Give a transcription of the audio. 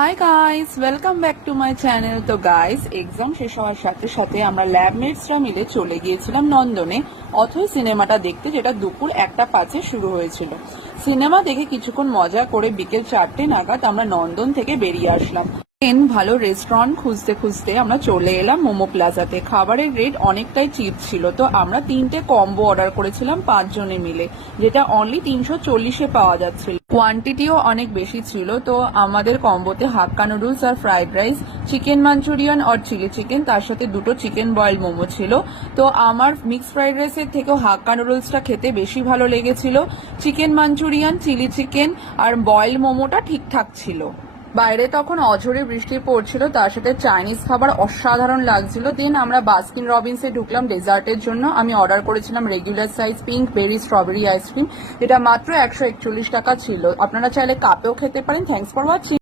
Hi guys, welcome back to my channel. তো guys, exam শেষ হওয়ার সাথে সাথে আমরা ল্যাবমেটসরা মিলে চলে গিয়েছিলাম নন্দনে অথৈ সিনেমাটা দেখতে, যেটা দুপুর 1:05 শুরু হয়েছিল। সিনেমা দেখে কিছুক্ষণ মজা করে বিকেল 4টে নাগাদ আমরা নন্দন থেকে বেরিয়ে আসলাম। ভালো রেস্টুরেন্ট খুঁজতে খুঁজতে আমরা চলে এলাম মোমো প্লাজাতে। খাবারের রেট অনেকটাই চিপ ছিল, তো আমরা 3টে কম্বো অর্ডার করেছিলাম 5 জনে মিলে, যেটা অনলি 340-এ পাওয়া যাচ্ছিল। কোয়ান্টিটিও অনেক বেশি ছিল, তো আমাদের কম্বোতে হাক্কা নুডলস আর ফ্রাইড রাইস, চিকেন মাঞ্চুরিয়ান আর চিলি চিকেন, তার সাথে 2টো চিকেন বয়েল মোমো ছিল। তো আমার মিক্স ফ্রাইড রাইসের থেকেও হাক্কা নুডলসটা খেতে বেশি ভালো লেগেছিল। চিকেন মাঞ্চুরিয়ান, চিলি চিকেন আর বয়েল মোমোটা ঠিকঠাক ছিল। বাইরে তখন অঝরে বৃষ্টি পড়ছিল, তার সাথে চাইনিজ খাবার অসাধারণ লাগছিল। দেন আমরা বাস্কিন রবিন্সে ঢুকলাম ডেজার্টের জন্য। আমি অর্ডার করেছিলাম রেগুলার সাইজ পিঙ্ক বেরি স্ট্রবেরি আইসক্রিম, এটা মাত্র 141 টাকা ছিল। আপনারা চাইলে কাপেও খেতে পারেন। Thanks for watching.